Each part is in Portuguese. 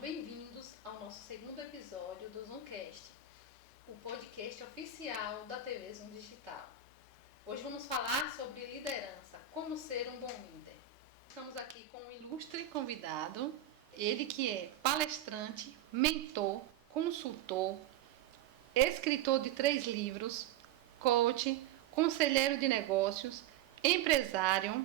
bem-vindos ao nosso segundo episódio do Zoomcast, o podcast oficial da TV Zoom Digital. Hoje vamos falar sobre liderança, como ser um bom líder. Estamos aqui com um ilustre convidado, ele que é palestrante, mentor, consultor, escritor de 3 livros, coach, conselheiro de negócios, empresário.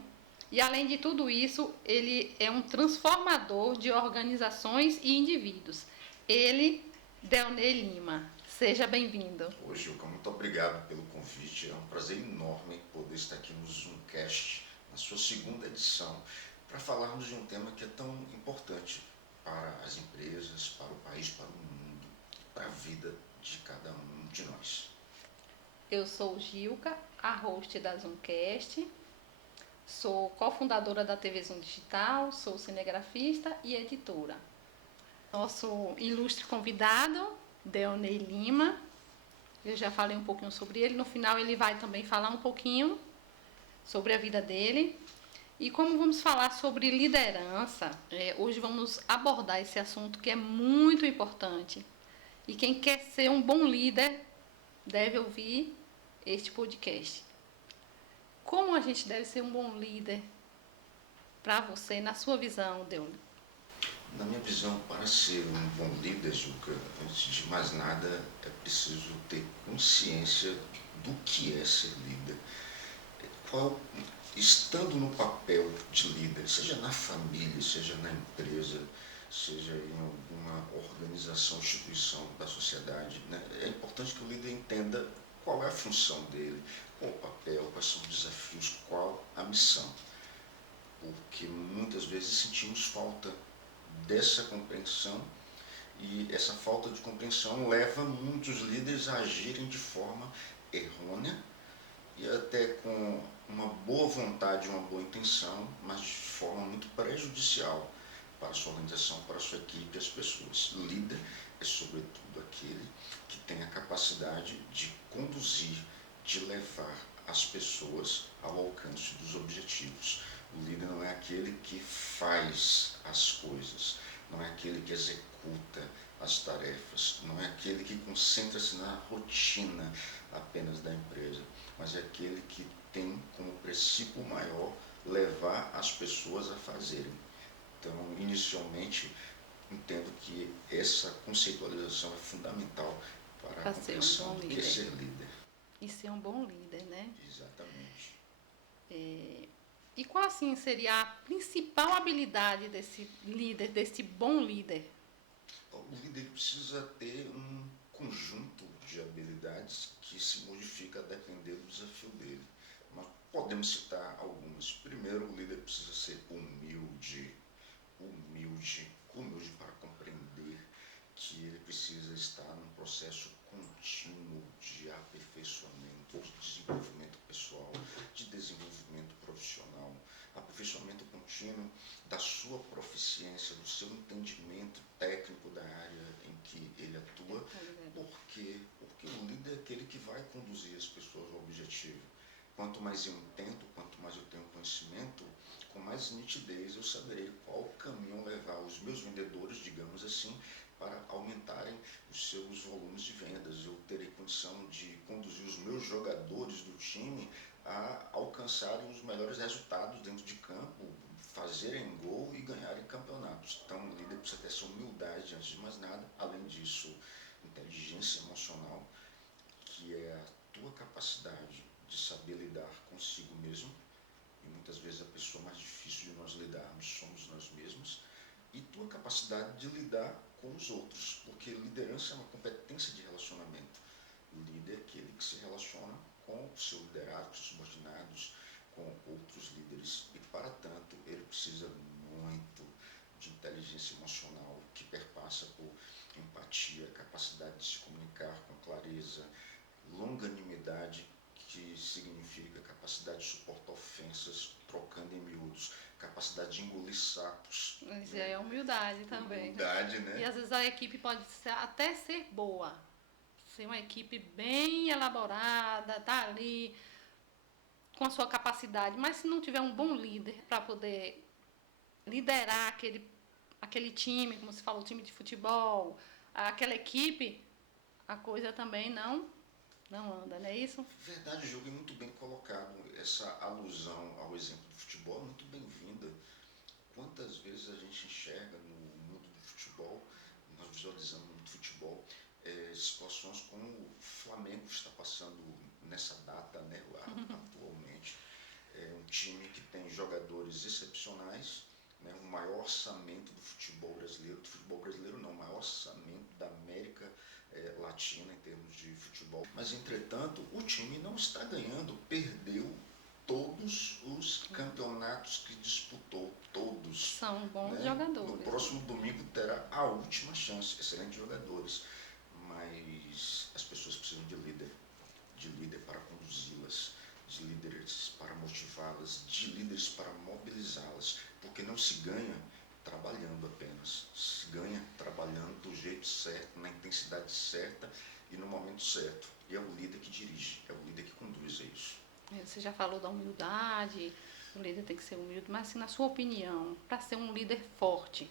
E além de tudo isso, ele é um transformador de organizações e indivíduos. Ele, Delney Lima. Seja bem-vindo. Oi, Gilca, muito obrigado pelo convite. É um prazer enorme poder estar aqui no Zoomcast, na sua segunda edição, para falarmos de um tema que é tão importante para as empresas, para o país, para o mundo, para a vida de cada um de nós. Eu sou Gilca, a host da Zoomcast. Sou cofundadora da TV Zoom Digital, sou cinegrafista e editora. Nosso ilustre convidado, Delney Lima, eu já falei um pouquinho sobre ele, no final ele vai também falar um pouquinho sobre a vida dele. E como vamos falar sobre liderança, hoje vamos abordar esse assunto que é muito importante. E quem quer ser um bom líder deve ouvir este podcast. Como a gente deve ser um bom líder para você, na sua visão, Delney? Na minha visão, para ser um bom líder, Juca, antes de mais nada, é preciso ter consciência do que é ser líder. Estando no papel de líder, seja na família, seja na empresa, seja em alguma organização, instituição da sociedade, né? É importante que o líder entenda qual é a função dele, qual o papel, quais são os desafios, qual a missão. Porque muitas vezes sentimos falta dessa compreensão e essa falta de compreensão leva muitos líderes a agirem de forma errônea e até com uma boa vontade, uma boa intenção, mas de forma muito prejudicial para a sua organização, para a sua equipe e as pessoas. O líder é sobretudo aquele que tem a capacidade de conduzir, de levar as pessoas ao alcance dos objetivos. O líder não é aquele que faz as coisas, não é aquele que executa as tarefas, não é aquele que concentra-se na rotina apenas da empresa, mas é aquele que tem como princípio maior levar as pessoas a fazerem. Então, inicialmente, entendo que essa conceitualização é fundamental para a compreensão do que é ser líder. E ser um bom líder, né? Exatamente. E qual assim seria a principal habilidade desse líder, desse bom líder? O líder precisa ter um conjunto de habilidades que se modifica a depender do desafio dele. Mas podemos citar algumas. Primeiro, o líder precisa ser humilde para compreender que ele precisa estar num processo contínuo de aperfeiçoamento, de desenvolvimento pessoal, de desenvolvimento profissional, aperfeiçoamento contínuo da sua proficiência, do seu entendimento técnico da área em que ele atua, porque o líder é aquele que vai conduzir as pessoas ao objetivo. Quanto mais eu entendo, quanto mais eu tenho conhecimento, com mais nitidez eu saberei qual caminho levar os meus vendedores, digamos assim, para aumentarem os seus volumes de vendas. Eu terei condição de conduzir os meus jogadores do time a alcançarem os melhores resultados dentro de campo, fazerem gol e ganharem campeonatos. Então o líder precisa ter essa humildade antes de mais nada. Além disso, inteligência emocional, que é a tua capacidade de saber lidar consigo mesmo, e muitas vezes a pessoa mais difícil de nós lidarmos somos nós mesmos, e tua capacidade de lidar com os outros, porque liderança é uma competência de relacionamento. O líder é aquele que se relaciona com o seu liderado, com os subordinados, com outros líderes, e para tanto ele precisa muito de inteligência emocional, que perpassa por empatia, capacidade de se comunicar com clareza, longanimidade, que significa capacidade de suportar ofensas, trocando em miúdos, capacidade de engolir sapos. Mas é humildade também. Humildade, né? E às vezes a equipe pode até ser boa, ser uma equipe bem elaborada, tá ali com a sua capacidade, mas se não tiver um bom líder para poder liderar aquele time, como se fala, o time de futebol, aquela equipe, a coisa também não anda, não é isso? Verdade, Júlio, muito bem colocado. Essa alusão ao exemplo do futebol é muito bem-vinda. Quantas vezes a gente enxerga no mundo do futebol, nós visualizamos no futebol, situações como o Flamengo está passando nessa data, né, atualmente. É um time que tem jogadores excepcionais, né, o maior orçamento do futebol brasileiro não, o maior orçamento da América Latina em termos de futebol. Mas, entretanto, o time não está ganhando, perdeu todos os campeonatos que disputou, todos. São bons Né? jogadores. No próximo domingo terá a última chance, excelentes jogadores, mas as pessoas precisam de líder para conduzi-las, de líderes para motivá-las, de líderes para mobilizá-las, porque não se ganha trabalhando apenas, se ganha trabalhando do jeito certo, na intensidade certa e no momento certo. E é o líder que dirige, é o líder que conduz a isso. Você já falou da humildade, o líder tem que ser humilde, mas assim, na sua opinião, para ser um líder forte,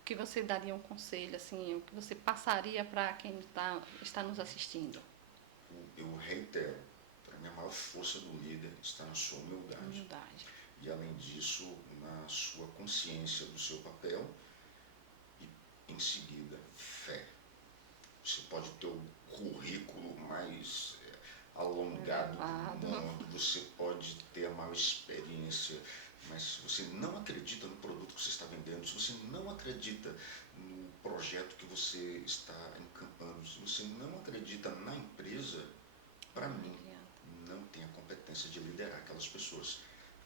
o que você daria um conselho, assim, o que você passaria para quem está nos assistindo? Eu reitero, para mim a maior força do líder está na sua humildade. E além disso, na sua consciência do seu papel e em seguida, fé. Você pode ter o currículo mais alongado do mundo, você pode ter a maior experiência, mas se você não acredita no produto que você está vendendo, se você não acredita no projeto que você está encampando, se você não acredita na empresa, para mim, não tem a competência de liderar aquelas pessoas.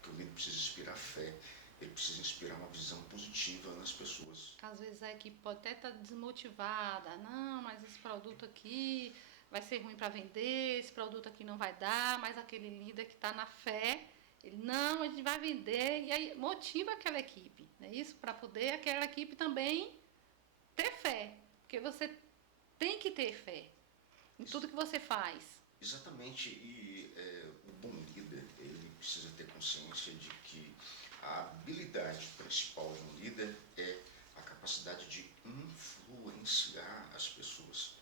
Porque o líder precisa inspirar fé, ele precisa inspirar uma visão positiva nas pessoas. Às vezes a equipe pode até estar desmotivada. Não, mas esse produto aqui vai ser ruim para vender, esse produto aqui não vai dar, mas aquele líder que está na fé, ele, não, a gente vai vender, e aí motiva aquela equipe, né? Isso para poder aquela equipe também ter fé, porque você tem que ter fé em tudo que você faz. Exatamente, e o bom líder, ele precisa ter consciência de que a habilidade principal de um líder é a capacidade de influenciar as pessoas.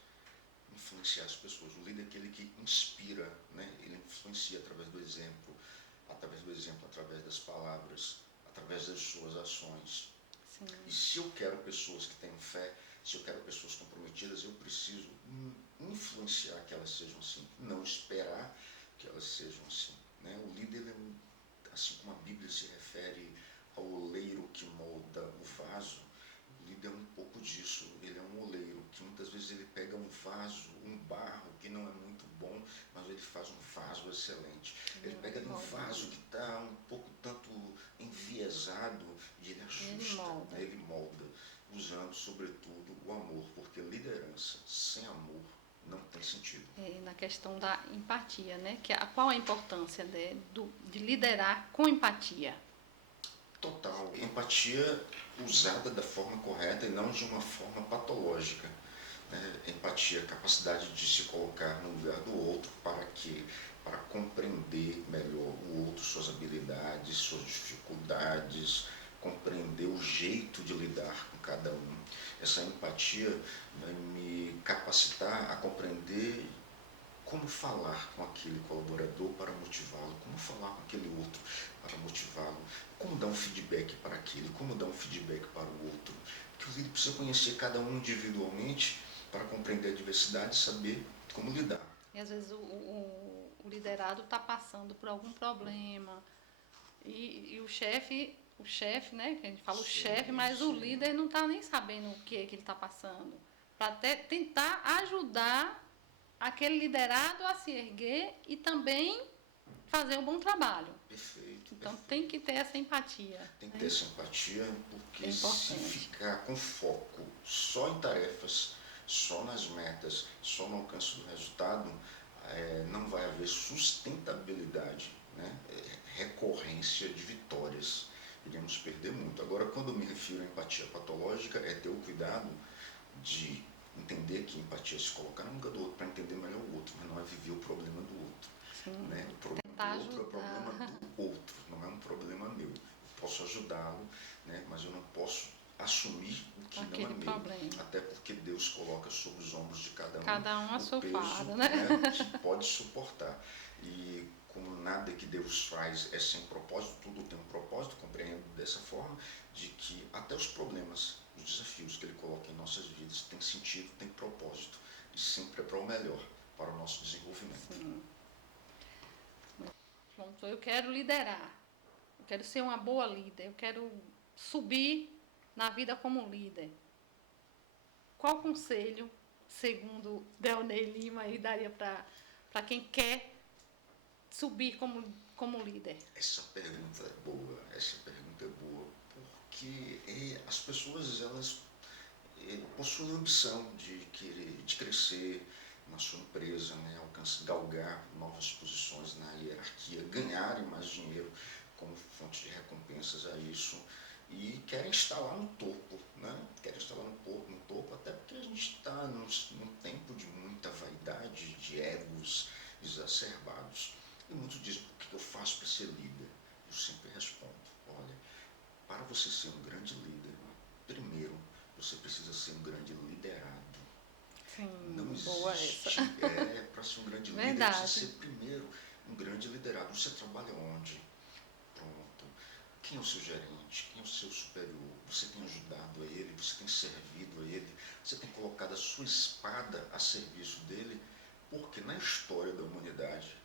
Influenciar as pessoas. O líder é aquele que inspira, né? Ele influencia através do exemplo, através das palavras, através das suas ações. Sim. E se eu quero pessoas que tenham fé, se eu quero pessoas comprometidas, eu preciso influenciar que elas sejam assim, não esperar que elas sejam assim. Né? O líder, assim como a Bíblia se refere ao oleiro que molda o vaso, o líder é um pouco disso. Ele é um oleiro que muitas vezes ele pega um vaso, um barro que não é muito bom, mas ele faz um vaso excelente. Ele pega um vaso que está um pouco tanto enviesado e ele ajusta, ele molda, usando sobretudo o amor, porque liderança sem amor não tem sentido. Na questão da empatia, né? Qual a importância de liderar com empatia? Total. Empatia usada da forma correta e não de uma forma patológica. Né? Empatia, capacidade de se colocar no lugar do outro para compreender melhor o outro, suas habilidades, suas dificuldades, compreender o jeito de lidar com cada um. Essa empatia vai me capacitar a compreender como falar com aquele colaborador para motivá-lo, como falar com aquele outro para motivá-lo, como dar um feedback para aquele, como dar um feedback para o outro. Porque o líder precisa conhecer cada um individualmente para compreender a diversidade e saber como lidar. E às vezes o liderado está passando por algum problema e o chefe, né, que a gente fala o chefe, mas o líder não está nem sabendo o que ele está passando. Para até tentar ajudar aquele liderado a se erguer e também fazer um bom trabalho. Perfeito. Então tem que ter essa empatia. Tem que ter essa empatia, porque se ficar com foco só em tarefas, só nas metas, só no alcance do resultado, não vai haver sustentabilidade, né? Recorrência de vitórias. Iremos perder muito. Agora, quando eu me refiro à empatia patológica, é ter o cuidado de entender que empatia é se colocar no lugar do outro para entender melhor o outro, mas não é viver o problema do outro. Sim, né? O problema do outro é o problema do outro, não é um problema meu. Eu posso ajudá-lo, né? Mas eu não posso assumir o que aquele não é meu. problema. Até porque Deus coloca sobre os ombros de cada um A o sua peso, farda, né? que pode suportar. E como nada que Deus faz é sem propósito, tudo tem um propósito, compreendo dessa forma, de que até os problemas, os desafios que Ele coloca em nossas vidas têm sentido, têm propósito, e sempre é para o melhor, para o nosso desenvolvimento. Sim. Pronto, eu quero liderar, eu quero ser uma boa líder, eu quero subir na vida como líder. Qual conselho, segundo Delnei Lima, aí daria para quem quer subir como líder? Essa pergunta é boa, porque as pessoas, elas possuem a ambição de querer, de crescer na sua empresa, né, galgar novas posições na hierarquia, ganharem mais dinheiro como fonte de recompensas a isso, e querem estar lá no topo, né? Querem estar lá no topo, até porque a gente está num tempo de muita vaidade, de egos exacerbados. E muitos dizem, o que eu faço para ser líder? Eu sempre respondo, olha, para você ser um grande líder, primeiro você precisa ser um grande liderado. Sim, não boa existe. essa. Para ser um grande líder, Verdade. precisa ser primeiro um grande liderado. Você trabalha onde? Pronto. Quem é o seu gerente? Quem é o seu superior? Você tem ajudado a ele? Você tem servido a ele? Você tem colocado a sua espada a serviço dele? Porque na história da humanidade,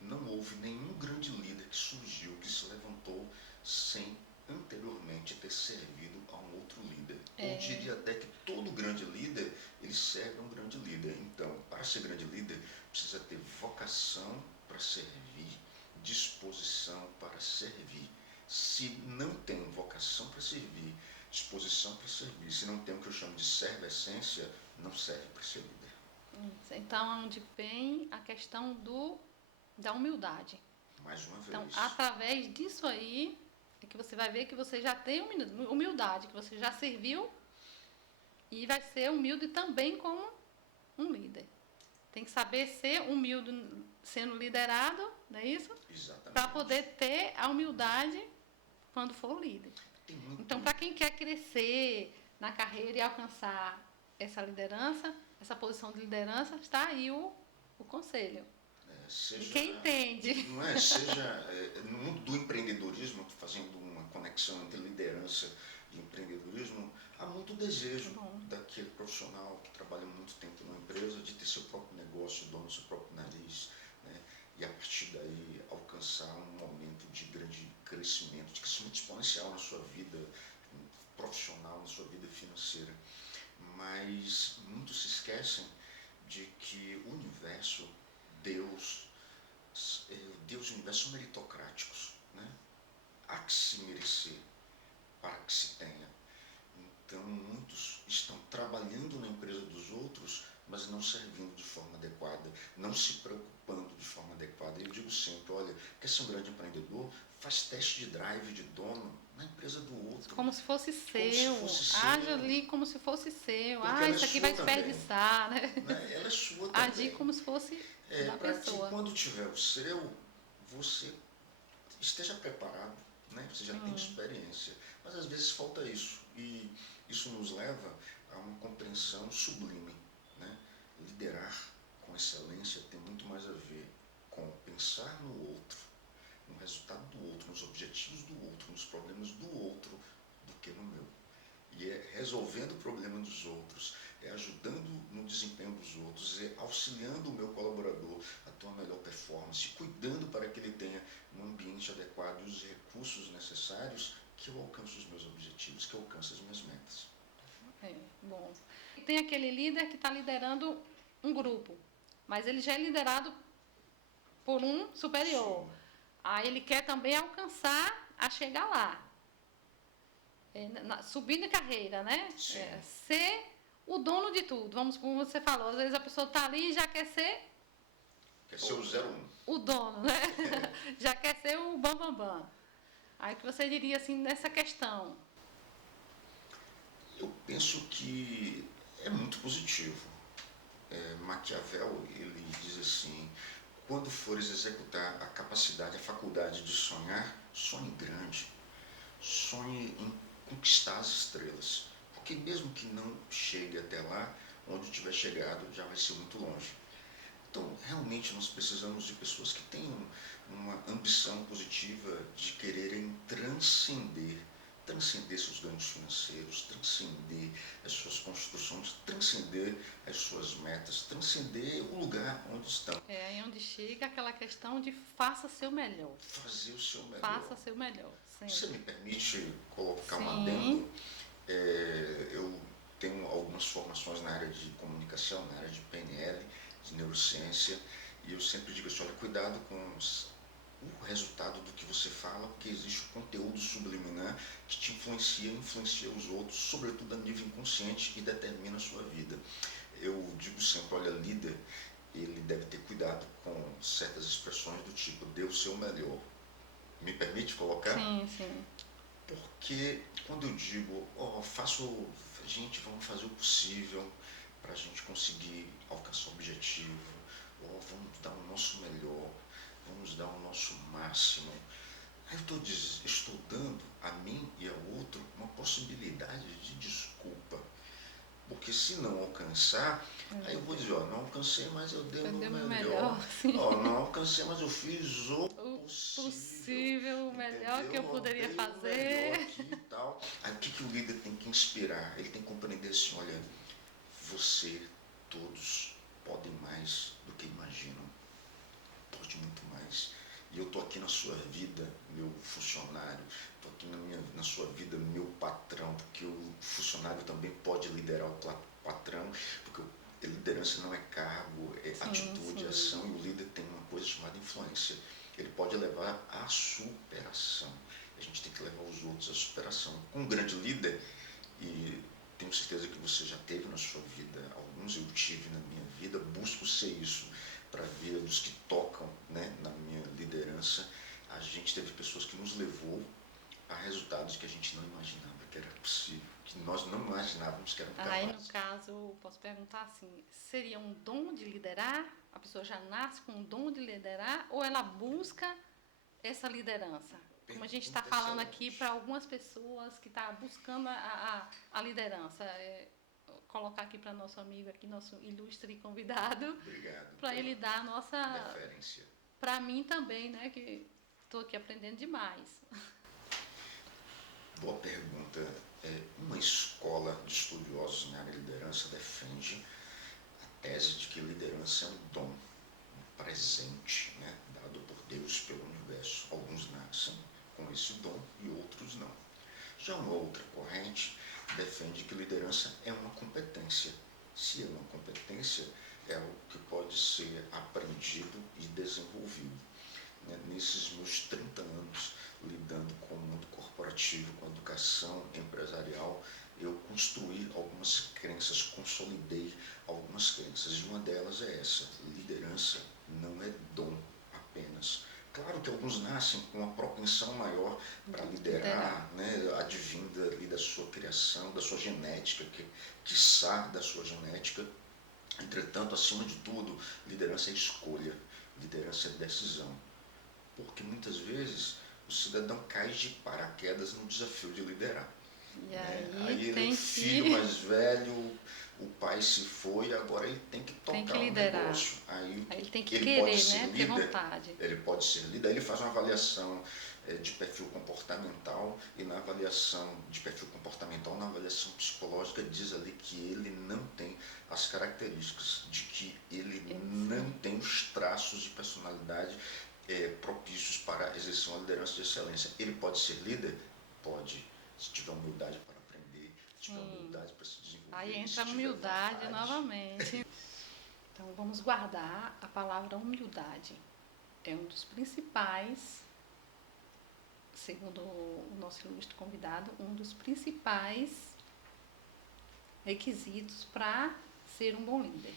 não houve nenhum grande líder que surgiu, que se levantou sem anteriormente ter servido a um outro líder. Eu diria até que todo grande líder, ele serve a um grande líder. Então, para ser grande líder, precisa ter vocação para servir, disposição para servir. Se não tem vocação para servir, disposição para servir, se não tem o que eu chamo de serve-essência, não serve para ser líder. Então, onde vem a questão da humildade. Mais uma vez. Então, através disso aí, é que você vai ver que você já tem humildade, que você já serviu e vai ser humilde também como um líder. Tem que saber ser humilde sendo liderado, não é isso? Exatamente. Para poder ter a humildade quando for líder. Então, para quem quer crescer na carreira e alcançar essa liderança, essa posição de liderança, está aí o conselho. Seja, de quem entende. Não é? Seja no mundo do empreendedorismo, fazendo uma conexão entre liderança e empreendedorismo, há muito desejo daquele profissional que trabalha muito tempo numa empresa de ter seu próprio negócio, dono do seu próprio nariz, né? E a partir daí alcançar um momento de grande crescimento, de crescimento exponencial na sua vida profissional, na sua vida financeira. Mas muitos se esquecem de que o universo, Deus e o universo são meritocráticos, né? Há que se merecer para que se tenha. Então muitos estão trabalhando na empresa dos outros, mas não servindo de forma adequada, não se preocupando de forma adequada. Eu digo sempre, olha, quer ser um grande empreendedor? Faz teste de drive de dono na empresa do outro. Como se fosse seu. Haja ali como se fosse seu. Porque isso aqui vai desperdiçar, né? Ela é sua também. Agir como se fosse da para pessoa. que quando tiver o seu, você esteja preparado, né? Você já tem experiência. Mas às vezes falta isso. E isso nos leva a uma compreensão sublime, né? Liderar com excelência tem muito mais a ver com pensar no outro, no resultado do outro, nos objetivos do outro, nos problemas do outro, do que no meu. E é resolvendo o problema dos outros, é ajudando no desempenho dos outros, é auxiliando o meu colaborador a ter uma melhor performance, cuidando para que ele tenha um ambiente adequado e os recursos necessários, que eu alcance os meus objetivos, que eu alcance as minhas metas. Bom. Tem aquele líder que está liderando um grupo, mas ele já é liderado por um superior. Sim. Aí ele quer também alcançar a chegar lá. Subir de carreira, né? Ser o dono de tudo. Vamos, como você falou, às vezes a pessoa está ali e já quer ser... Quer ser o 01. O dono, né? Já quer ser o bam. Aí o que você diria assim nessa questão? Eu penso que é muito positivo. Maquiavel, ele diz assim, quando fores executar a capacidade, a faculdade de sonhar, sonhe grande. Sonhe em conquistar as estrelas. Porque mesmo que não chegue até lá, onde tiver chegado já vai ser muito longe. Então, realmente nós precisamos de pessoas que tenham uma ambição positiva de quererem transcender seus ganhos financeiros, transcender as suas construções, transcender as suas metas, transcender o lugar onde estão. É aí onde chega aquela questão de faça seu melhor. Fazer o seu melhor. Faça seu melhor. Sempre. Você me permite colocar Sim. um adendo? Eu tenho algumas formações na área de comunicação, na área de PNL, de neurociência, e eu sempre digo assim, olha, cuidado com o resultado do que você fala, porque existe o conteúdo subliminar que te influencia os outros, sobretudo a nível inconsciente, e determina a sua vida. Eu digo sempre, olha, líder, ele deve ter cuidado com certas expressões do tipo, dê o seu melhor. Me permite colocar? Sim, sim. Porque quando eu digo, gente, vamos fazer o possível para a gente conseguir alcançar o objetivo, vamos dar o nosso melhor, vamos dar o nosso máximo. Aí eu estou dando a mim e ao outro uma possibilidade de desculpa. Porque se não alcançar, aí eu vou dizer, não alcancei, mas eu dei o meu melhor. Não alcancei, mas eu fiz o possível, o melhor que eu poderia fazer. Aqui e tal. Aí o que o líder tem que inspirar? Ele tem que compreender assim, olha, você, todos, podem mais do que imaginam. Pode muito mais. E eu estou aqui na sua vida, meu funcionário, estou aqui na sua vida, meu patrão, porque o funcionário também pode liderar o patrão, porque a liderança não é cargo, é atitude, ação, e o líder tem uma coisa chamada influência. Ele pode levar à superação. A gente tem que levar os outros à superação. Um grande líder, e tenho certeza que você já teve na sua vida, alguns eu tive na minha vida, busco ser isso, para ver dos que tocam, né, na minha liderança. A gente teve pessoas que nos levou a resultados que a gente não imaginava que era possível, que nós não imaginávamos que eram capazes. Aí, no caso, posso perguntar assim, seria um dom de liderar? A pessoa já nasce com um dom de liderar ou ela busca essa liderança? Como a gente está falando aqui para algumas pessoas que estão buscando a liderança. Colocar aqui para nosso amigo, aqui, nosso ilustre convidado. Obrigado. Para ele dar a nossa... Referência. Para mim também, né? Que estou aqui aprendendo demais. Boa pergunta. Uma escola de estudiosos na área de liderança defende a tese de que liderança é um dom, um presente, né, dado por Deus pelo universo. Alguns nascem com esse dom e outros não. Já uma outra corrente defende que liderança é uma competência. Se é uma competência, é algo que pode ser aprendido e desenvolvido. Nesses meus 30 anos lidando com o mundo corporativo, com a educação empresarial, eu construí algumas crenças, consolidei algumas crenças, e uma delas é essa: liderança não é dom apenas. Claro que alguns nascem com uma propensão maior para liderar, né, advinda ali da sua criação, da sua genética, quiçá da sua genética. Entretanto, acima de tudo, liderança é escolha, liderança é decisão. Porque muitas vezes o cidadão cai de paraquedas no desafio de liderar. E aí ele é o filho mais velho, o pai se foi, agora ele tem que tocar o negócio. Aí ele tem que querer, né? Ter vontade. Ele pode ser líder, ele faz uma avaliação de perfil comportamental, e na avaliação de perfil comportamental, na avaliação psicológica, diz ali que ele não tem as características, de que ele não tem os traços de personalidade propícios para exercer uma liderança de excelência. Ele pode ser líder? Pode, se tiver humildade para aprender, se tiver humildade para se desenvolver. Aí entra a humildade novamente. Então vamos guardar a palavra humildade. É um dos principais, segundo o nosso ilustre convidado, um dos principais requisitos para ser um bom líder.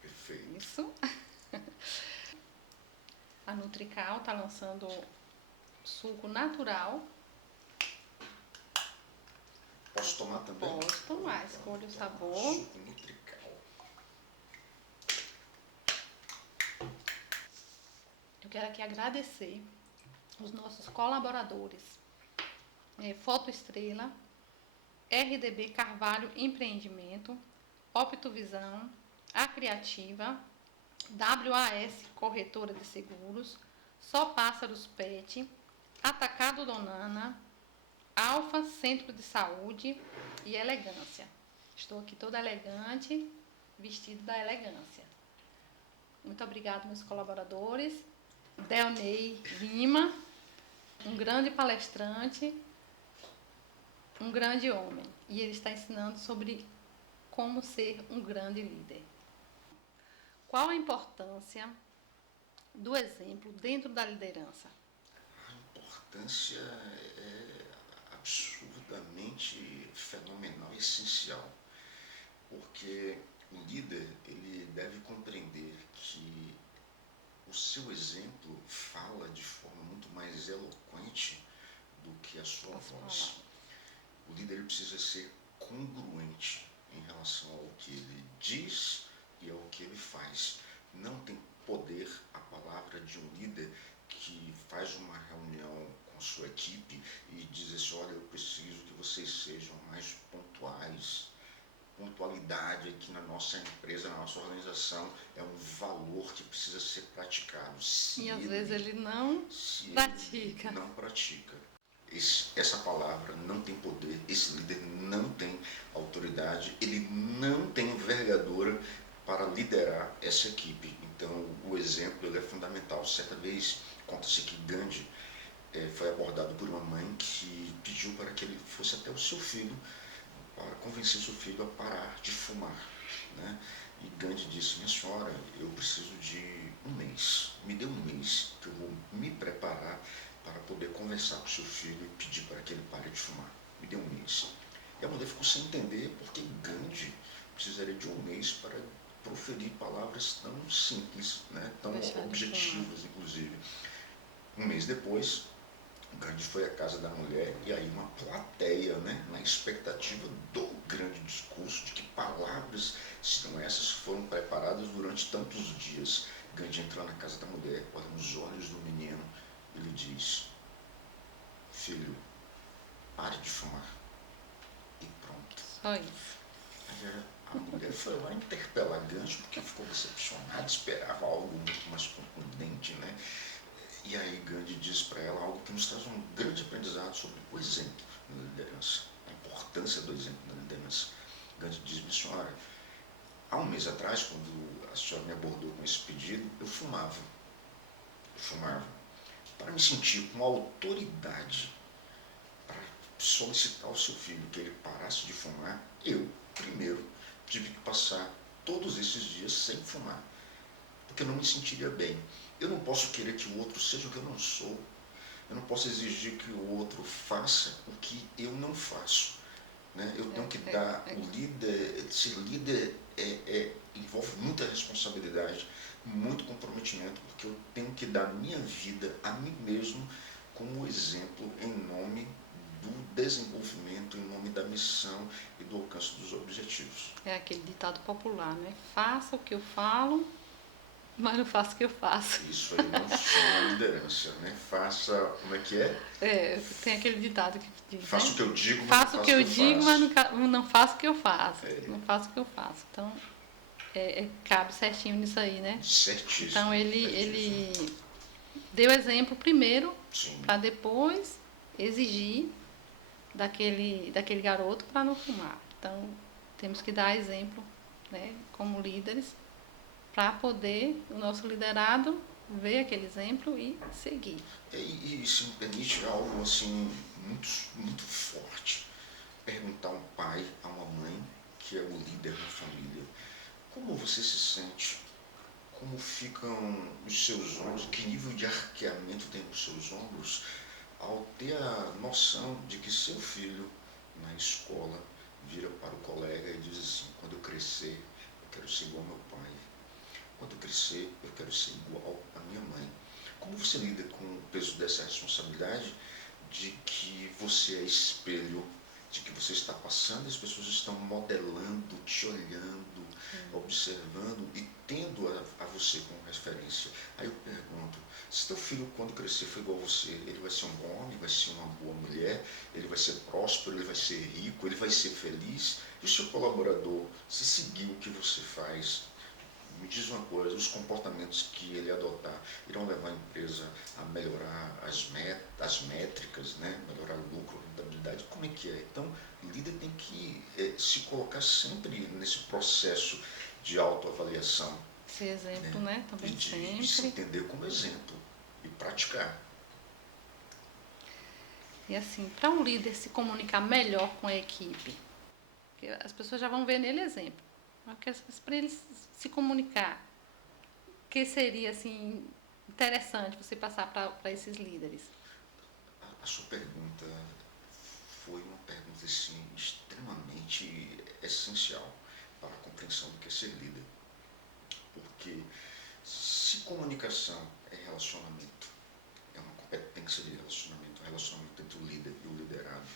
Perfeito. Isso. A Nutrical está lançando suco natural. Posso tomar também? Posso tomar, escolha o sabor. Suco Nutrical. Eu quero aqui agradecer os nossos colaboradores Foto Estrela, RDB Carvalho Empreendimento, Optovisão, A Criativa, WAS Corretora de Seguros, Só Pássaros Pet, Atacado Donana, Alfa Centro de Saúde e Elegância. Estou aqui toda elegante, vestido da elegância. Muito obrigada, meus colaboradores. Delney Lima, um grande palestrante, um grande homem. E ele está ensinando sobre como ser um grande líder. Qual a importância do exemplo dentro da liderança? A importância é absurdamente fenomenal e essencial, porque o líder ele deve compreender que o seu exemplo fala de forma muito mais eloquente do que a sua voz. O líder ele precisa ser congruente em relação ao que ele diz e ao que ele faz. Não tem poder a palavra de um líder que faz uma reunião com sua equipe e diz assim: olha, eu preciso que vocês sejam mais pontuais. Pontualidade aqui na nossa empresa, na nossa organização, é um valor que precisa ser praticado. E às vezes ele não pratica. Ele não pratica. Essa palavra não tem poder, esse líder não tem autoridade, ele não tem envergadura para liderar essa equipe. Então o exemplo ele é fundamental. Certa vez conta-se que Gandhi foi abordado por uma mãe que pediu para que ele fosse até o seu filho para convencer seu filho a parar de fumar, né? E Gandhi disse: minha senhora, eu preciso de um mês, me dê um mês que eu vou me preparar para poder conversar com seu filho e pedir para que ele pare de fumar. Me dê um mês. E a mulher ficou sem entender porque Gandhi precisaria de um mês para proferir palavras tão simples, né? Tão objetivas, inclusive. Um mês depois, Gandhi foi à casa da mulher e aí uma plateia, né, na expectativa do grande discurso, de que palavras serão essas que foram preparadas durante tantos dias. Gandhi entrou na casa da mulher, olha nos olhos do menino, ele diz: filho, pare de fumar. E pronto. Só isso. Aí a mulher foi lá interpelar Gandhi porque ficou decepcionada, esperava algo muito mais contundente, né? E aí Gandhi diz para ela algo que nos traz um grande aprendizado sobre o exemplo na liderança, a importância do exemplo na liderança. Gandhi diz: minha senhora, há um mês atrás, quando a senhora me abordou com esse pedido, eu fumava. Para me sentir com autoridade para solicitar ao seu filho que ele parasse de fumar, eu, primeiro, tive que passar todos esses dias sem fumar, porque eu não me sentiria bem. Eu não posso querer que o outro seja o que eu não sou. Eu não posso exigir que o outro faça o que eu não faço, né? Eu tenho que dar o líder. Ser líder envolve muita responsabilidade, muito comprometimento, porque eu tenho que dar minha vida a mim mesmo como exemplo em nome do desenvolvimento, em nome da missão e do alcance dos objetivos. É aquele ditado popular, né? Faça o que eu falo, mas não faço o que eu faço. Isso aí não chama liderança, né? Faça, como é que é? Tem aquele ditado que diz, faço, né? o que eu digo, mas faço o que eu digo, mas não faço o que eu faço. É. Não faço o que eu faço. Então, cabe certinho nisso aí, né? Certíssimo. Então, ele deu exemplo primeiro, para depois exigir daquele garoto para não fumar. Então, temos que dar exemplo, né, como líderes, para poder o nosso liderado ver aquele exemplo e seguir. E isso me permite algo assim muito, muito forte. Perguntar a um pai, a uma mãe, que é o líder da família: como você se sente? Como ficam os seus ombros? Que nível de arqueamento tem os seus ombros ao ter a noção de que seu filho, na escola, vira para o colega e diz assim: quando eu crescer, eu quero ser igual ao meu pai. Quando eu crescer, eu quero ser igual à minha mãe. Como você lida com o peso dessa responsabilidade de que você é espelho, de que você está passando passando, as pessoas estão modelando, te olhando, observando e tendo a você como referência. Aí eu pergunto, se teu filho quando crescer for igual a você, ele vai ser um bom homem, vai ser uma boa mulher, ele vai ser próspero, ele vai ser rico, ele vai ser feliz? E o seu colaborador, se seguir o que você faz, me diz uma coisa, os comportamentos que ele adotar irão levar a empresa a melhorar as métricas, né? Melhorar o lucro, a rentabilidade, como é que é? Então, o líder tem que se colocar sempre nesse processo de autoavaliação. Ser exemplo, né? Também De se sempre. entender como exemplo e praticar. E assim, para um líder se comunicar melhor com a equipe, porque as pessoas já vão ver nele exemplo. Mas para ele se comunicar, o que seria assim interessante você passar para esses líderes? A sua pergunta foi uma pergunta assim, extremamente essencial para a compreensão do que é ser líder. Porque se comunicação é relacionamento, é uma competência de relacionamento, um relacionamento entre o líder e o liderado,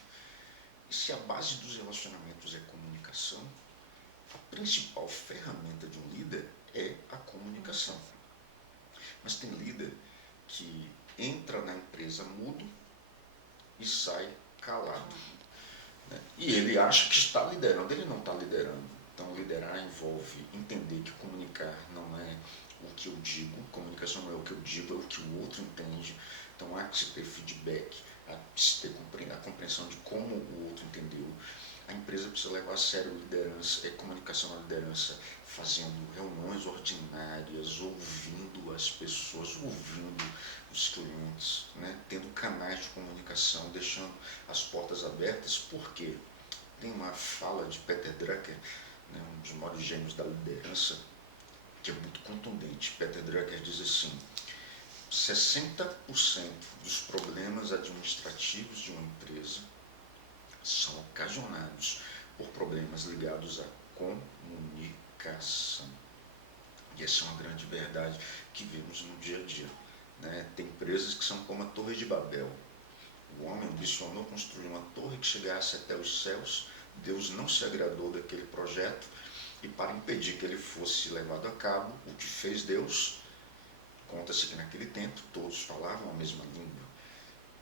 e se a base dos relacionamentos é comunicação, a principal ferramenta de um líder é a comunicação. Mas tem líder que entra na empresa mudo e sai calado. Né? E ele acha que está liderando, ele não está liderando. Então, liderar envolve entender que comunicar não é o que eu digo, comunicação não é o que eu digo, é o que o outro entende. Então, há que se ter feedback, há que se ter a compreensão de como o outro entendeu. A empresa precisa levar a sério a liderança, comunicação na liderança, fazendo reuniões ordinárias, ouvindo as pessoas, ouvindo os clientes, né? Tendo canais de comunicação, deixando as portas abertas. Por quê? Tem uma fala de Peter Drucker, né, um dos maiores gênios da liderança, que é muito contundente. Peter Drucker diz assim: 60% dos problemas administrativos de uma empresa são ocasionados por problemas ligados à comunicação. E essa é uma grande verdade que vemos no dia a dia. Né? Tem empresas que são como a Torre de Babel. O homem ambicionou construir uma torre que chegasse até os céus. Deus não se agradou daquele projeto e, para impedir que ele fosse levado a cabo, o que fez Deus? Conta-se que naquele tempo todos falavam a mesma língua.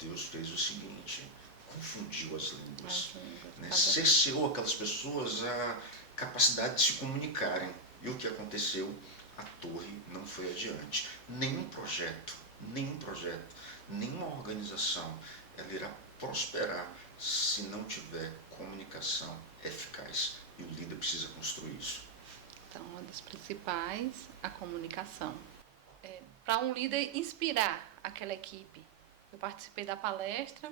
Deus fez o seguinte: confundiu as línguas, né? Cerceou aquelas pessoas a capacidade de se comunicarem. E o que aconteceu? A torre não foi adiante. Nenhum projeto, nenhuma organização, ela irá prosperar se não tiver comunicação eficaz. E o líder precisa construir isso. Então, uma das principais, a comunicação. Para um líder inspirar aquela equipe. Eu participei da palestra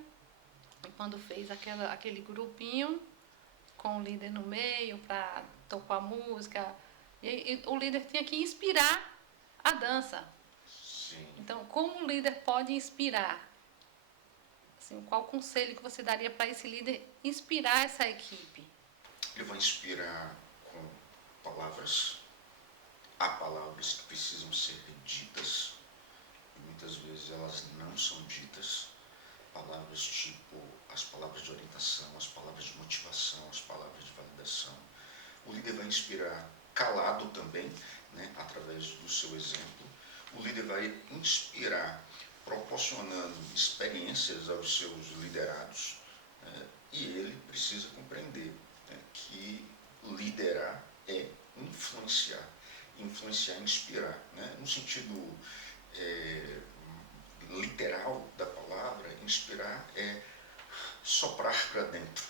e quando fez aquele grupinho com o líder no meio para tocar a música, e o líder tinha que inspirar a dança. Sim. Então, como o líder pode inspirar? Assim, qual conselho que você daria para esse líder inspirar essa equipe? Ele vai inspirar com palavras. Há palavras que precisam ser ditas e muitas vezes elas não são ditas. Palavras tipo as palavras de orientação, as palavras de motivação, as palavras de validação. O líder vai inspirar calado também, né, através do seu exemplo. O líder vai inspirar proporcionando experiências aos seus liderados, né, e ele precisa compreender, né, que liderar é influenciar. Influenciar, inspirar, né? No sentido literal da palavra, inspirar é soprar para dentro.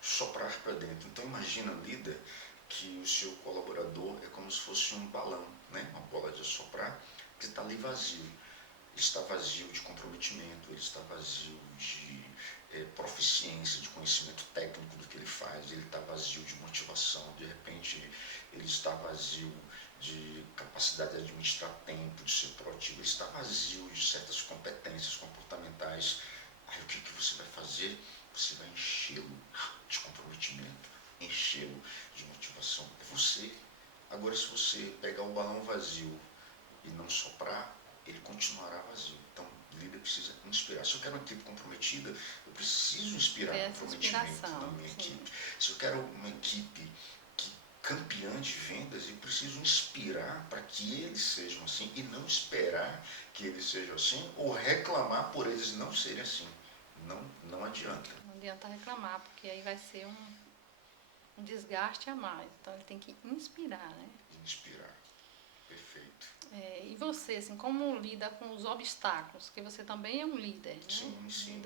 Soprar para dentro. Então imagina, líder, que o seu colaborador é como se fosse um balão, né? Uma bola de assoprar, que está ali vazio. Ele está vazio de comprometimento, ele está vazio de proficiência, de conhecimento técnico do que ele faz, ele está vazio de motivação, de repente ele está vazio de capacidade de administrar tempo, de ser proativo, ele está vazio de certas competências comportamentais. Aí o que você vai fazer? Você vai enchê-lo de comprometimento, enchê-lo de motivação. É você. Agora, se você pegar o balão vazio e não soprar, ele continuará vazio. Então, o líder precisa inspirar. Se eu quero uma equipe comprometida, eu preciso inspirar comprometimento na minha equipe. Se Se eu quero uma equipe campeã de vendas, eu preciso inspirar para que eles sejam assim e não esperar que eles sejam assim ou reclamar por eles não serem assim. Não adianta. Não adianta reclamar, porque aí vai ser um desgaste a mais. Então ele tem que inspirar, né? Inspirar. Perfeito. E você, assim, como lida com os obstáculos? Porque você também é um líder, né? Sim.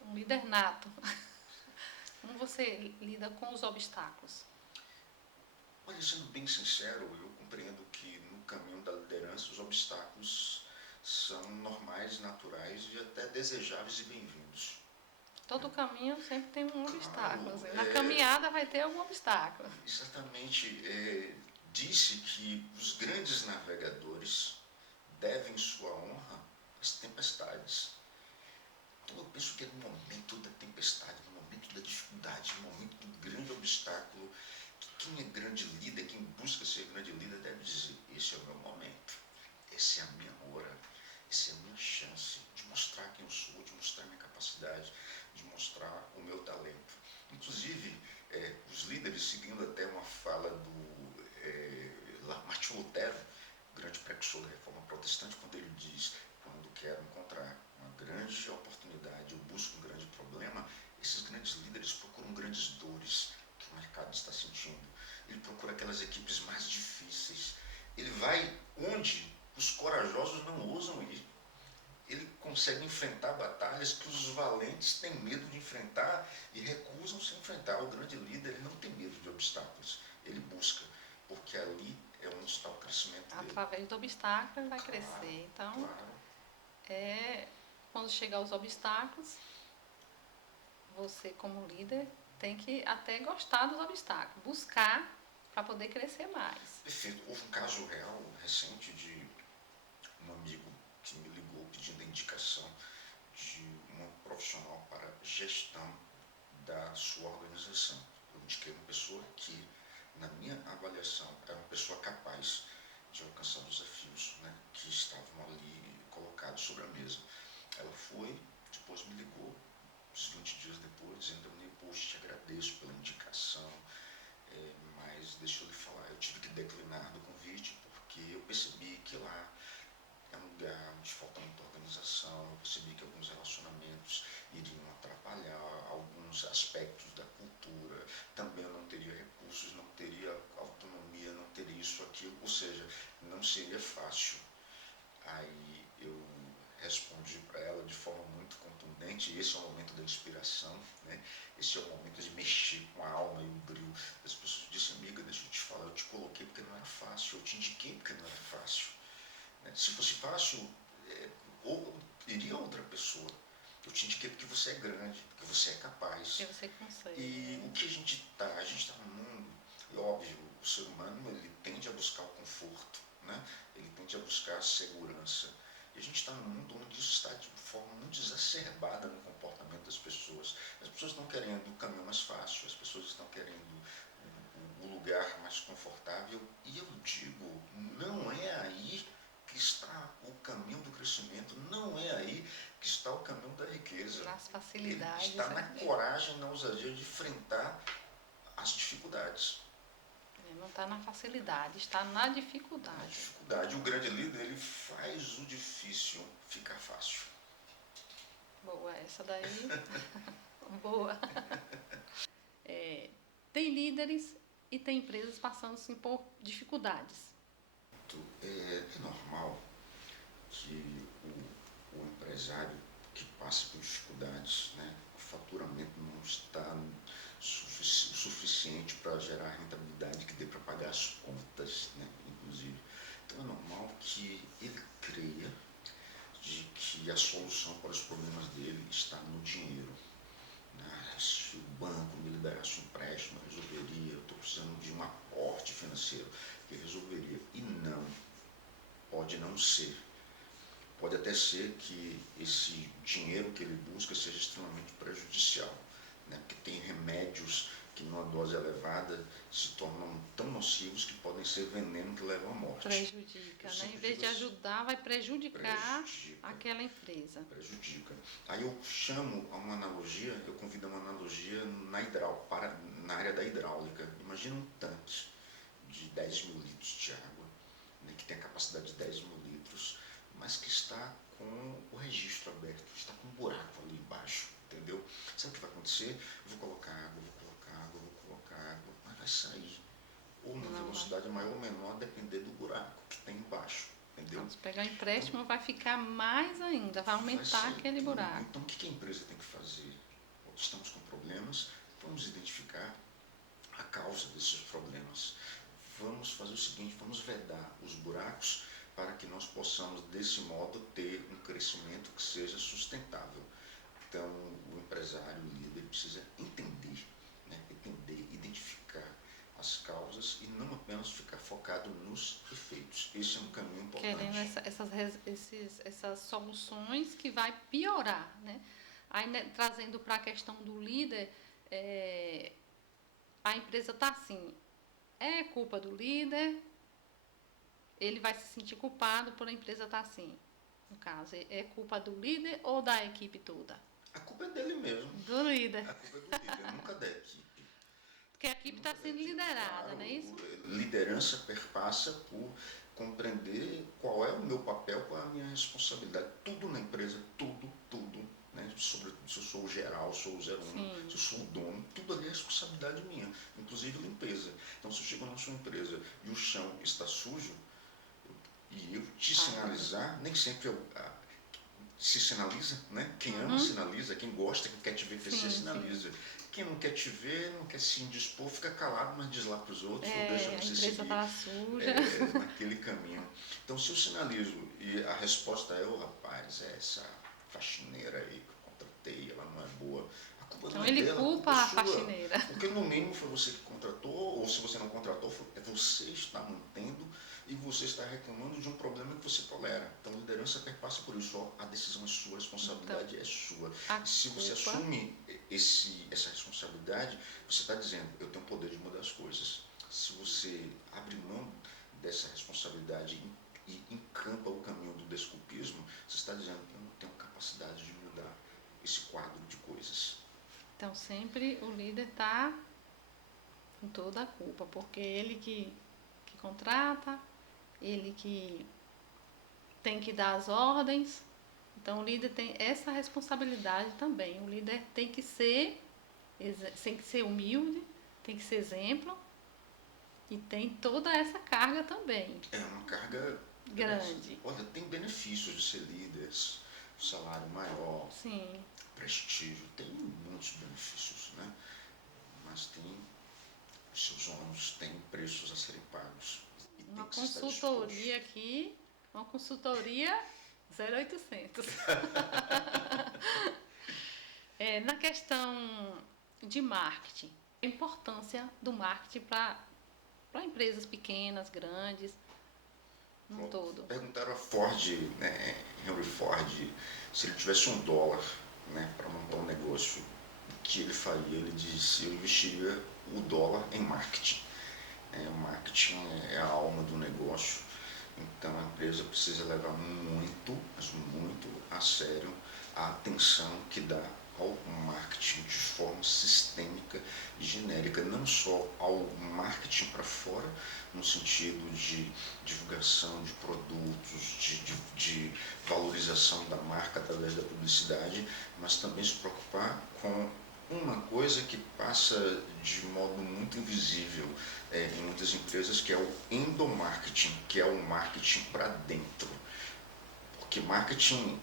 Um líder nato. Como você lida com os obstáculos? Olha, sendo bem sincero, eu compreendo que no caminho da liderança os obstáculos são normais, naturais e até desejáveis e bem-vindos. Todo caminho sempre tem um obstáculo. Claro, Assim. Na caminhada vai ter algum obstáculo. Exatamente. Disse que os grandes navegadores devem sua honra às tempestades. Então eu penso que é no momento da tempestade, no momento da dificuldade, no momento do grande obstáculo, que quem é grande líder, quem busca ser grande líder, deve dizer: esse é o meu momento, essa é a minha hora, essa é a minha chance de mostrar quem eu sou, de mostrar minha capacidade, de mostrar o meu talento. Inclusive, os líderes, seguindo até uma fala do Martinho Lutero, grande precursor da reforma protestante, quando ele diz: quando quero encontrar uma grande oportunidade, eu busco um grande problema, esses grandes líderes procuram grandes dores que o mercado está sentindo. Ele procura aquelas equipes mais difíceis. Ele vai onde os corajosos não ousam ir. Ele consegue enfrentar batalhas que os valentes têm medo de enfrentar e recusam se enfrentar. O grande líder, ele não tem medo de obstáculos. Ele busca, porque ali é onde está o crescimento dele. Através do obstáculo ele vai crescer. Então, quando chegar aos obstáculos, você como líder tem que até gostar dos obstáculos, buscar para poder crescer mais. Perfeito. Houve um caso real, recente, de um amigo que me ligou pedindo a indicação de uma profissional para gestão da sua organização. Eu indiquei uma pessoa que, na minha avaliação, era uma pessoa capaz de alcançar os desafios, né, que estavam ali colocados sobre a mesa. Ela foi, depois me ligou, uns 20 dias depois, dizendo: poxa, te agradeço pela indicação, mas deixa eu lhe falar, eu tive que declinar do convite porque eu percebi que lá é um lugar onde falta muita organização, eu percebi que alguns relacionamentos iriam atrapalhar alguns aspectos da cultura, também eu não teria recursos, não teria autonomia, não teria isso, aquilo, ou seja, não seria fácil. Aí eu respondi para ela de forma muito contundente, e esse é o momento da inspiração, né? Esse é o momento de mexer com a alma e o brilho das pessoas. Eu disse: amiga, deixa eu te falar, eu te coloquei porque não era fácil, eu te indiquei porque não era fácil. Se fosse fácil, ou iria outra pessoa. Eu te indiquei porque você é grande, porque você é capaz. Porque você consegue. E o que a gente está num mundo, é óbvio, o ser humano ele tende a buscar o conforto, né? Ele tende a buscar a segurança. E a gente está num mundo onde isso está de forma muito exacerbada no comportamento das pessoas. As pessoas estão querendo o caminho mais fácil, as pessoas estão querendo o lugar mais confortável. E eu digo, não é aí que está o caminho do crescimento, não é aí que está o caminho da riqueza. Nas facilidades. Ele está na coragem, na ousadia de enfrentar as dificuldades. Não está na facilidade, está na dificuldade. Na dificuldade. O grande líder, ele faz o difícil ficar fácil. Boa, essa daí. Boa. Tem líderes e tem empresas passando assim, por dificuldades. É normal que o empresário que passa por dificuldades, né, o faturamento não está o suficiente para gerar a rentabilidade que dê para pagar as contas, né, inclusive. Então é normal que ele creia de que a solução para os problemas dele está no dinheiro. Se o banco me liberasse um empréstimo, eu resolveria. Eu estou precisando de um aporte financeiro que resolveria. E não, pode não ser. Pode até ser que esse dinheiro que ele busca seja extremamente prejudicial, né? Porque tem remédios que numa dose elevada se tornam tão nocivos que podem ser veneno que levam à morte. Prejudica, né? Em vez de ajudar, vai prejudicar aquela empresa. Prejudica. Aí eu chamo a uma analogia, eu convido a uma analogia na área da hidráulica. Imagina um tanque de 10 mil litros de água, né, que tem a capacidade de 10 mil litros, mas que está com o registro aberto, está com um buraco ali embaixo, entendeu? Sabe o que vai acontecer? Eu vou colocar água, mas vai sair. Ou numa velocidade maior ou menor, depender do buraco que tem embaixo, entendeu? Então, se pegar empréstimo, então, vai ficar mais ainda, vai aumentar aquele buraco. Então, o que a empresa tem que fazer? Estamos com problemas, vamos identificar a causa desses problemas. Vamos fazer o seguinte, vamos vedar os buracos para que nós possamos, desse modo, ter um crescimento que seja sustentável. Então, o empresário, o líder, precisa entender, identificar as causas e não apenas ficar focado nos efeitos. Esse é um caminho importante. Querendo essas soluções que vai piorar, né? Aí, né, trazendo para a questão do líder, a empresa está assim, é culpa do líder, ele vai se sentir culpado por a empresa estar assim. No caso, é culpa do líder ou da equipe toda? A culpa é dele mesmo. Do líder. A culpa é do líder, nunca da equipe. Porque a equipe está sendo liderada, claro, não é isso? Liderança perpassa por compreender qual é o meu papel, qual é a minha responsabilidade. Tudo na empresa, tudo, né? Sobretudo se eu sou o geral, sou o 01, se eu sou o dono, tudo ali é responsabilidade minha, inclusive limpeza. Então, se eu chego na sua empresa e o chão está sujo, e eu te sinalizar, nem sempre se sinaliza, né? Quem ama sinaliza, quem gosta, quem quer te ver crescer, sinaliza. Quem não quer te ver, não quer se indispor, fica calado, mas diz lá para os outros, ou deixa você seguir naquele caminho. Então, se eu sinalizo e a resposta é, rapaz, é essa faxineira aí que eu contratei, ela não é boa, a culpa então não é ele dela, culpa a faxineira. Porque no mínimo foi você que contratou, ou se você não contratou, você está mantendo e você está reclamando de um problema que você tolera. Então, liderança perpassa por isso. A decisão é sua, a responsabilidade é sua. E se você assume essa responsabilidade, você está dizendo, eu tenho o poder de mudar as coisas. Se você abre mão dessa responsabilidade e encampa o caminho do desculpismo, você está dizendo, eu não tenho capacidade de mudar esse quadro de coisas. Então, sempre o líder está com toda a culpa, porque ele que contrata, ele que tem que dar as ordens. Então, o líder tem essa responsabilidade também. O líder tem que ser humilde, tem que ser exemplo e tem toda essa carga também. É uma carga grande. Olha, tem benefícios de ser líder, salário maior, prestígio, tem muitos benefícios, né? Mas tem os seus ônus, tem preços a serem pagos. Uma consultoria aqui, uma consultoria 0800. Na questão de marketing, a importância do marketing para empresas pequenas, grandes, no todo. Perguntaram a Ford, né, Henry Ford, se ele tivesse $1, né, para montar um negócio, o que ele faria? Ele disse, eu investiria o dólar em marketing. O marketing é a alma do negócio, então a empresa precisa levar muito, mas muito a sério a atenção que dá ao marketing de forma sistêmica e genérica, não só ao marketing para fora, no sentido de divulgação de produtos, de valorização da marca através da publicidade, mas também se preocupar com uma coisa que passa de modo muito invisível em muitas empresas, que é o endomarketing, que é o marketing para dentro. Porque marketing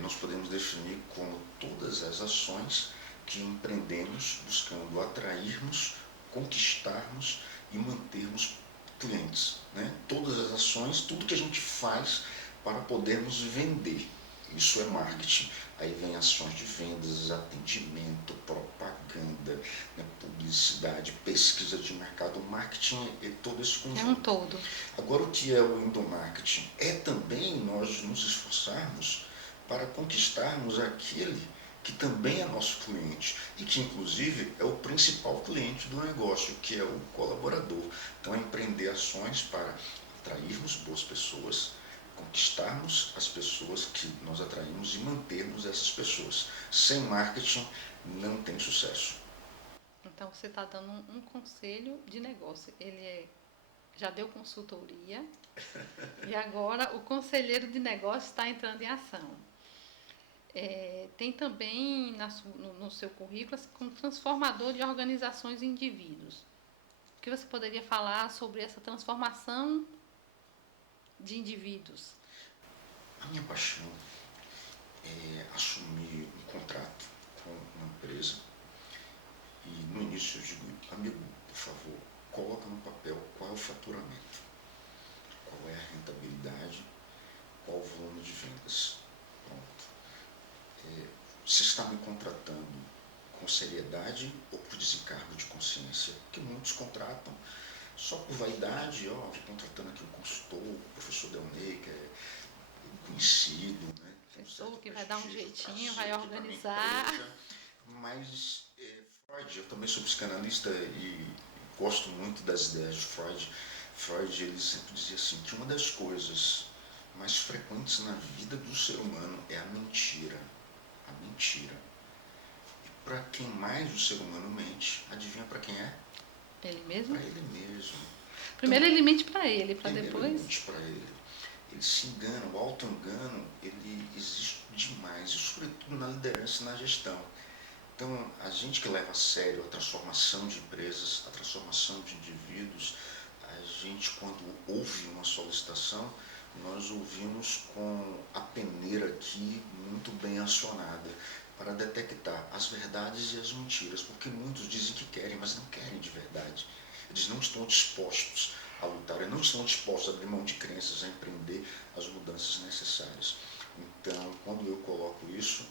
nós podemos definir como todas as ações que empreendemos buscando atrairmos, conquistarmos e mantermos clientes, né? Todas as ações, tudo que a gente faz para podermos vender. Isso é marketing. Aí vem ações de vendas, atendimento, propaganda, né, publicidade, pesquisa de mercado. O marketing é todo esse conjunto. É um todo. Agora, o que é o endomarketing? É também nós nos esforçarmos para conquistarmos aquele que também é nosso cliente e que, inclusive, é o principal cliente do negócio, que é o colaborador. Então, é empreender ações para atrairmos boas pessoas, conquistarmos as pessoas que nós atraímos e mantermos essas pessoas. Sem marketing não tem sucesso. Então você está dando um conselho de negócio. Já deu consultoria e agora o conselheiro de negócio está entrando em ação. Tem também no seu currículo assim, como transformador de organizações e indivíduos. O que você poderia falar sobre essa transformação de indivíduos? A minha paixão é assumir um contrato com uma empresa e no início eu digo, amigo, por favor, coloca no papel qual é o faturamento, qual é a rentabilidade, qual o volume de vendas. Pronto. Você está me contratando com seriedade ou por desencargo de consciência? Porque muitos contratam só por vaidade, estou contratando aqui um consultor, o professor Delney, que é conhecido, né? Pessoa que vai dar um jeitinho, vai organizar. Mas Freud, eu também sou psicanalista e gosto muito das ideias de Freud. Freud, ele sempre dizia assim, que uma das coisas mais frequentes na vida do ser humano é a mentira. A mentira. E para quem mais o ser humano mente, adivinha para quem é? Ele mesmo? Para ele mesmo. Primeiro Então, ele mente para ele, para primeiro depois... ele mente para ele. Ele se engana, o auto-engano, ele existe demais, e sobretudo na liderança e na gestão. Então, a gente que leva a sério a transformação de empresas, a transformação de indivíduos, a gente, quando ouve uma solicitação, nós ouvimos com a peneira aqui muito bem acionada para detectar as verdades e as mentiras, porque muitos dizem que querem, mas não querem de verdade. Eles não estão dispostos a lutar, eles não estão dispostos a abrir mão de crenças, a empreender as mudanças necessárias. Então, quando eu coloco isso,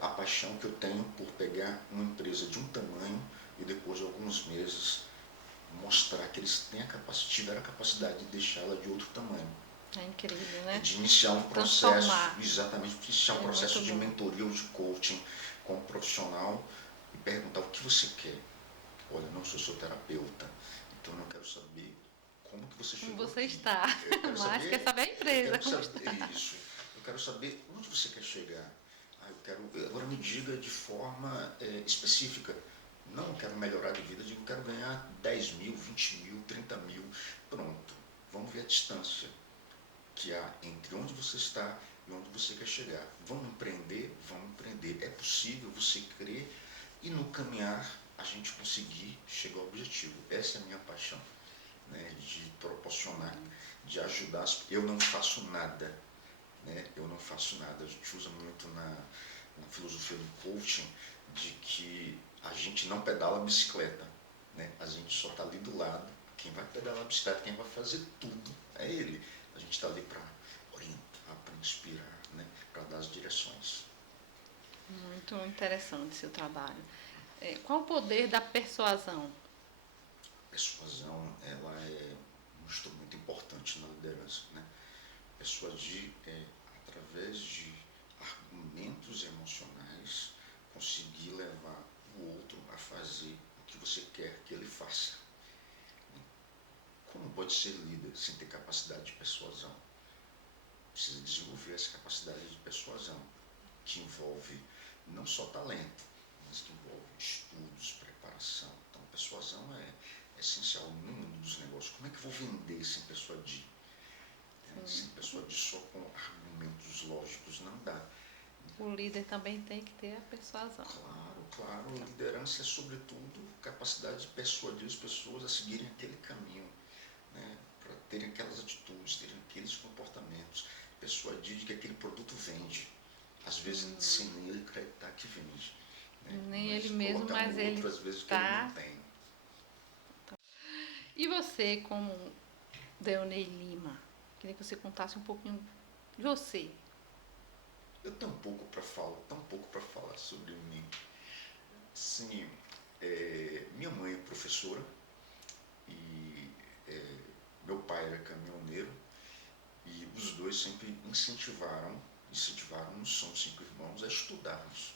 a paixão que eu tenho por pegar uma empresa de um tamanho e depois de alguns meses mostrar que eles tiveram a capacidade de deixá-la de outro tamanho. É incrível, né? De iniciar um processo, exatamente, de iniciar um processo de mentoria ou de coaching com um profissional e perguntar o que você quer. Olha, não sou seu terapeuta, então não quero saber como que você chegou como você aqui. está, mas quer saber a empresa, como está. Isso. Eu quero saber onde você quer chegar. Agora me diga de forma específica. Não quero melhorar de vida, digo, quero ganhar 10 mil, 20 mil, 30 mil. Pronto, vamos ver a distância que há entre onde você está e onde você quer chegar. Vamos empreender? Vamos empreender. É possível você crer e no caminhar a gente conseguir chegar ao objetivo. Essa é a minha paixão, né, de proporcionar, de ajudar. Eu não faço nada, né? Eu não faço nada. A gente usa muito na filosofia do coaching de que a gente não pedala a bicicleta, né? A gente só está ali do lado. Quem vai pedalar a bicicleta, quem vai fazer tudo é ele. A gente está ali para orientar, para inspirar, né? Para dar as direções. Muito interessante seu trabalho. Qual o poder da persuasão? A persuasão, ela é um instrumento importante na liderança, né? Persuadir através de argumentos emocionais, conseguir levar o outro a fazer o que você quer que ele faça. Como pode ser líder sem ter capacidade de persuasão? Precisa desenvolver essa capacidade de persuasão, que envolve não só talento, mas que envolve estudos, preparação. Então, persuasão é essencial no mundo dos negócios. Como é que eu vou vender sem persuadir? Sem persuadir só com argumentos lógicos não dá. O líder também tem que ter a persuasão. Claro. Liderança é, sobretudo, capacidade de persuadir as pessoas a seguirem aquele caminho, né? Para terem aquelas atitudes, terem aqueles comportamentos. Persuadir de que aquele produto vende. Às vezes, sem nem ele acreditar que vende. Né? Nem ele mesmo, mas ele outro, às vezes, tá... que ele não tem. E você, como Delney Lima? Queria que você contasse um pouquinho de você. Eu tenho pouco para falar sobre mim. Sim, minha mãe é professora e meu pai era caminhoneiro e os dois sempre incentivaram-nos, somos 5 irmãos, a estudarmos.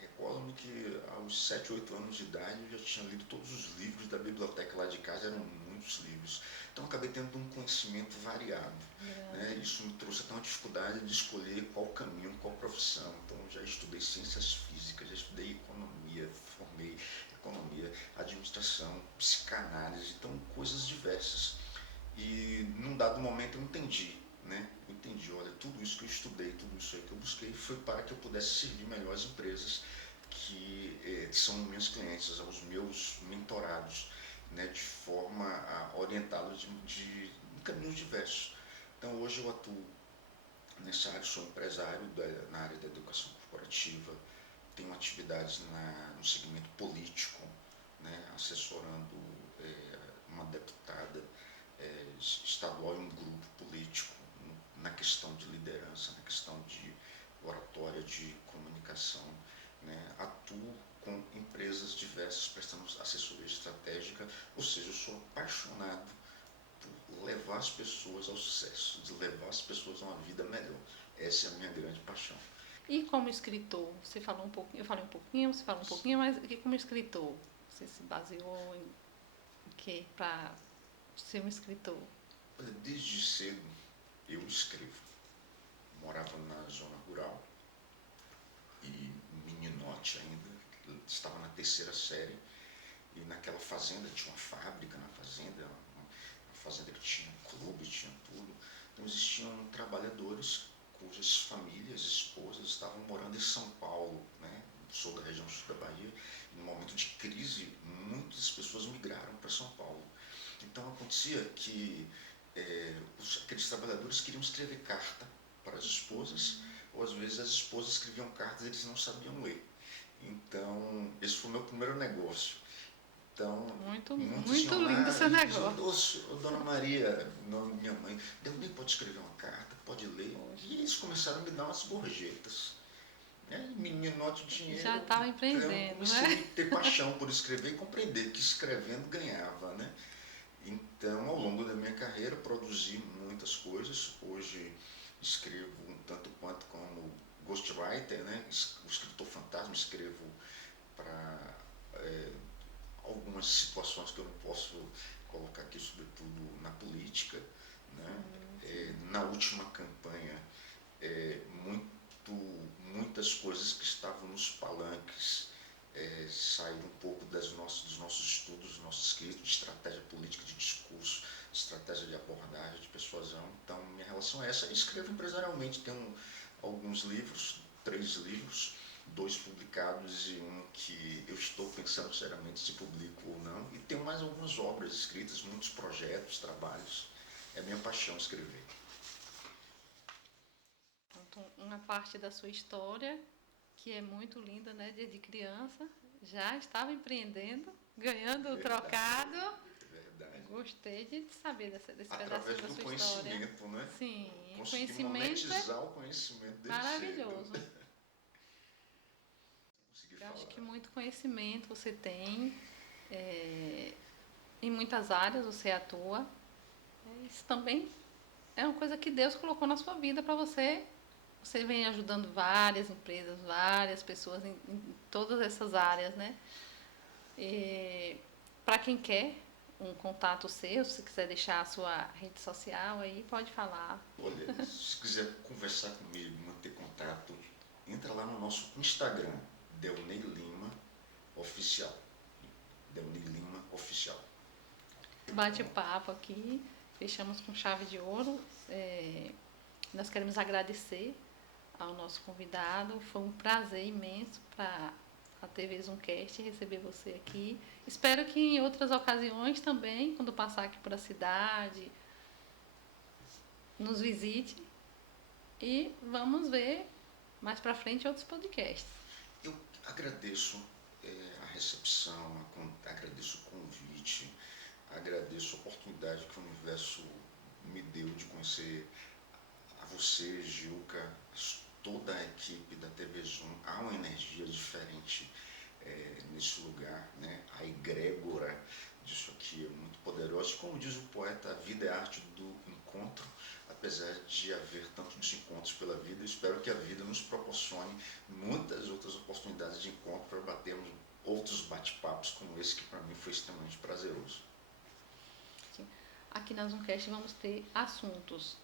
Recordo-me que aos 7, 8 anos de idade eu já tinha lido todos os livros da biblioteca lá de casa, eram muitos livros. Então acabei tendo um conhecimento variado. Né? Isso me trouxe até uma dificuldade de escolher qual caminho, qual profissão. Então já estudei ciências físicas, já estudei economia, formei economia, administração, psicanálise, então coisas diversas. E num dado momento eu entendi, né? Eu entendi, olha, tudo isso que eu estudei, tudo isso aí que eu busquei foi para que eu pudesse servir melhor as empresas que são minhas clientes, aos meus mentorados, né? De forma a orientá-los em caminhos diversos. Então hoje eu atuo nessa área, sou empresário na área da educação corporativa, tenho atividades no segmento político, né? Assessorando uma deputada estadual e um grupo político na questão de liderança, na questão de oratória, de comunicação, né? Atuo com empresas diversas prestando assessoria estratégica, ou seja, eu sou apaixonado por levar as pessoas ao sucesso, de levar as pessoas a uma vida melhor. Essa é a minha grande paixão. E como escritor, você falou um pouquinho, eu falei um pouquinho, você falou um pouquinho, mas como escritor, você se baseou em que para ser um escritor? Desde cedo eu escrevo. Morava na zona rural e meninote ainda, estava na terceira série e naquela fazenda tinha uma fábrica na fazenda, uma fazenda que tinha clube, tinha tudo. Então existiam trabalhadores cujas famílias, esposas estavam morando em São Paulo, né? Sou da região sul da Bahia, e no momento de crise muitas pessoas migraram para São Paulo. Então acontecia que aqueles trabalhadores queriam escrever carta para as esposas, ou às vezes as esposas escreviam cartas e eles não sabiam ler. Então, esse foi o meu primeiro negócio. Então, muito lindo seu negócio. Dona Maria, nome minha mãe, Deus pode escrever uma carta, pode ler. E eles começaram a me dar umas gorjetas. Meninote, dinheiro. Já estava empreendendo, né? Eu comecei a ter paixão por escrever e compreender que escrevendo ganhava, né? Então, ao longo da minha carreira, produzi muitas coisas. Hoje escrevo um tanto quanto como ghostwriter, né? O escritor fantasma, escrevo para algumas situações que eu não posso colocar aqui, sobretudo na política, né? Na última campanha, muitas coisas que estavam nos palanques saíram um pouco dos nossos estudos, dos nossos escritos, de estratégia política, de discurso, de estratégia de abordagem, de persuasão. Então, minha relação é essa. Eu escrevo empresarialmente, tenho alguns livros, 3 livros, 2 publicados e um que eu estou pensando seriamente se publico ou não. E tenho mais algumas obras escritas, muitos projetos, trabalhos. É minha paixão escrever. Então, uma parte da sua história, que é muito linda, né? Desde criança, já estava empreendendo, ganhando o trocado. Verdade. Gostei de saber desse pedacinho da Através sua do história. conhecimento, né? Sim, consegui monetizar o conhecimento dele maravilhoso. Eu acho que muito conhecimento você tem, em muitas áreas você atua. Isso também é uma coisa que Deus colocou na sua vida para você. Você vem ajudando várias empresas, várias pessoas em todas essas áreas, né? Para quem quer um contato seu, se quiser deixar a sua rede social aí, pode falar. Olha, se quiser conversar comigo, manter contato, entra lá no nosso Instagram, Delnei Lima Oficial. Delnei Lima Oficial. Bate-papo aqui, fechamos com chave de ouro. Nós queremos agradecer ao nosso convidado. Foi um prazer imenso para a TV Zoomcast receber você aqui. Espero que em outras ocasiões também, quando passar aqui por a cidade, nos visite e vamos ver mais para frente outros podcasts. Eu agradeço a recepção, agradeço o convite, agradeço a oportunidade que o universo me deu de conhecer a você, Gilca, toda a equipe da TV Zoom. Há uma energia diferente nesse lugar, né? A egrégora disso aqui é muito poderosa. Como diz o poeta, a vida é a arte do encontro. Apesar de haver tantos desencontros pela vida, eu espero que a vida nos proporcione muitas outras oportunidades de encontro para batermos outros bate-papos como esse, que para mim foi extremamente prazeroso. Aqui na Zoomcast vamos ter assuntos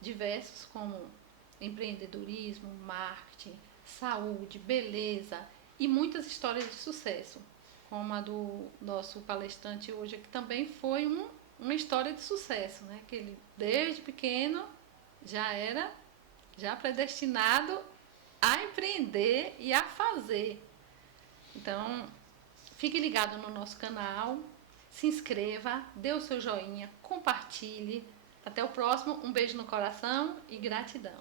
diversos como empreendedorismo, marketing, saúde, beleza e muitas histórias de sucesso. como a do nosso palestrante hoje, que também foi uma história de sucesso, né? Que ele, desde pequeno, já predestinado a empreender e a fazer. Então, fique ligado no nosso canal, se inscreva, dê o seu joinha, compartilhe. Até o próximo, um beijo no coração e gratidão.